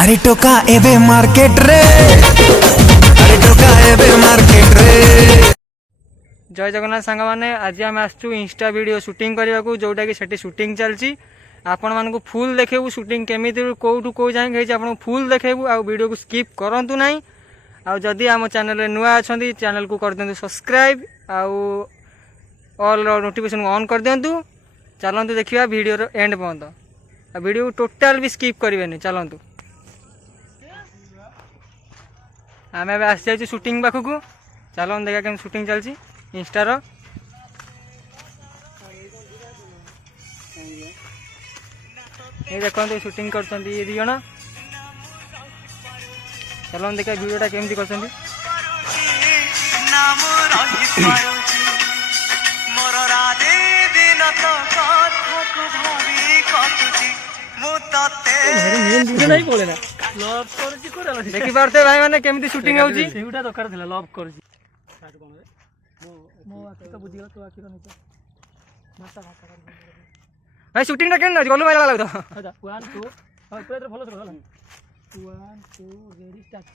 अरे टोका एबे मार्केट रे, अरे टोका एबे मार्केट रे। जय जगन्नाथ सांग मैंने आज आम आसचु इंस्टा वीडियो शूटिंग करने को जोटा कि सेठी शूटिंग चलती आपण मानक फुल देखेबू शूटिंग केमी कौटू कौ जाए आपको फुल देखेबू आ वीडियो को स्किप करंतु नहीं। आदि आम चैनल नुआ अच्छा चैनल को कर दिंतु सब्सक्राइब आउ ऑल नोटिफिकेशन ऑन कर दिंतु। चलतु देखा वीडियो एंड पर्यंत वीडियो को टोटाल भी स्किप करेंगे। चलतु आम ए आसी जाइए शूटिंग पाखक चलो देखा केम शूटिंग चलती इंस्टार। ये देखते शूटिंग कर दी जन। चलो देखा वीडियोटा केमती कर देखी पारे भाई मैंने केमती शूटिंग भाई शूटिंग केन गलु भाई लगा तो 1 2 पूरा भलो से होला 1 2 रेडी स्टार्ट।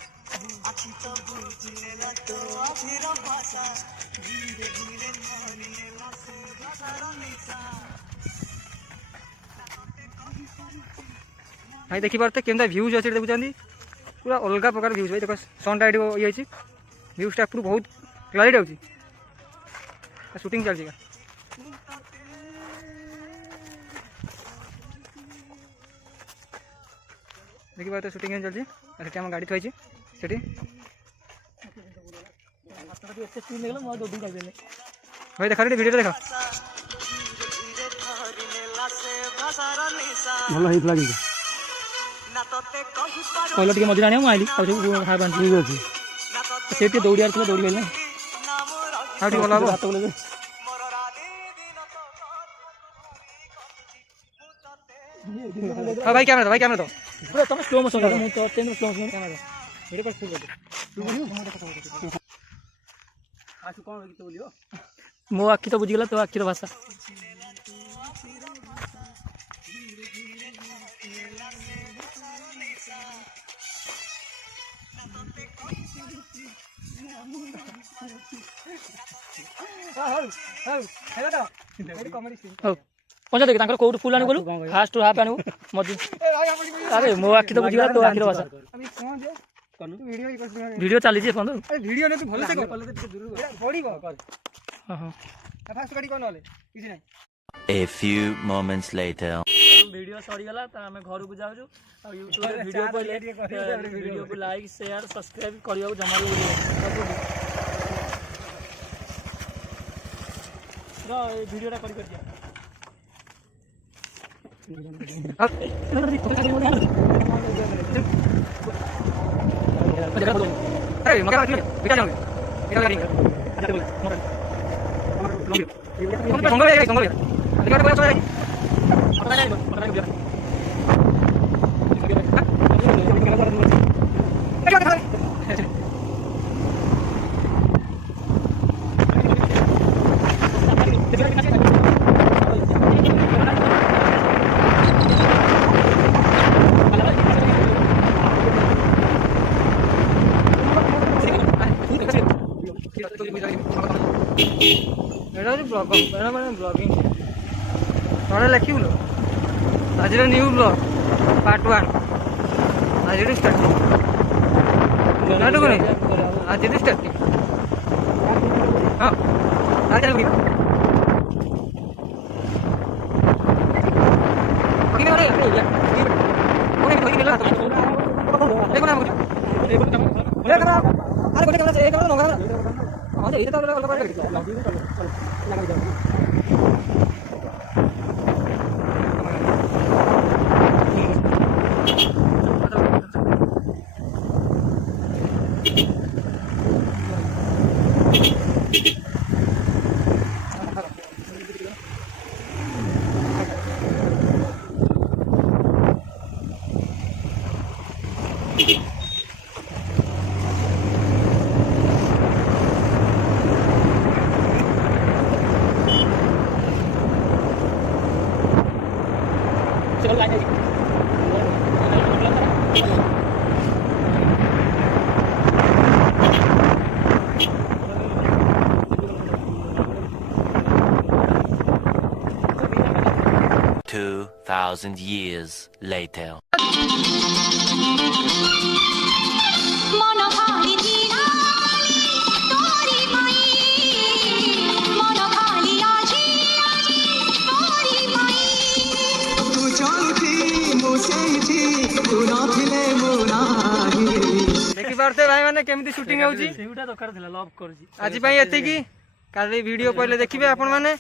भाई देखी पारते केमता व्यूज अच्छे देखुं पूरा अलग प्रकार व्यूज भाई देख सनटा ये व्यूजटा पूरा बहुत क्लारिटी आउची शूटिंग चलती। देखी पारे शूटिंग चलती से आम गाड़ी थी से भाई देखा वीडियो देख भल होता कहल टे मझे आने आइली से दौड़ी आर दौड़ी गली भल हम हाथ बोले हाँ भाई कैमरा तो पूरा तुम स्लो मोशन कर मु तो स्लो मोशन कैमरा वीडियो पर फुल कर आसु कोन गीत बोलियो मो आखि तो बुझी गला तो आखिर भाषा पंचा देख कौट फुल आनी बोलू फास्ट टू हाफ आनू मजी अरे मो आखि तो बुझीगला तो आखिर भाषा वीडियो चली वीडियो ने तू भले से पड़ो हां फास्ट गाड़ी कोन वाले किसी नहीं। A few moments later video सरी गला त हमें घर को जाऊ और YouTube रे वीडियो को लाइक शेयर सब्सक्राइब करियो जमा रो वीडियोटा कर दिया अरे मगर बेटा जाओगे बेटा गाड़ी संगल ब्लॉगिंग थोड़ा लिखू लो आज न्यू ब्लॉग पार्ट 1 आज स्टार्टिंग आज स्टार्टिंग हाँ आज चलो लाइन 2,000 years later. देखिपे भाई मैंने केमती शूटिंग होउची सेउटा दरकार थिला लव करजी आज पई एतिकी काली वीडियो पहिले देखिबे आपण माने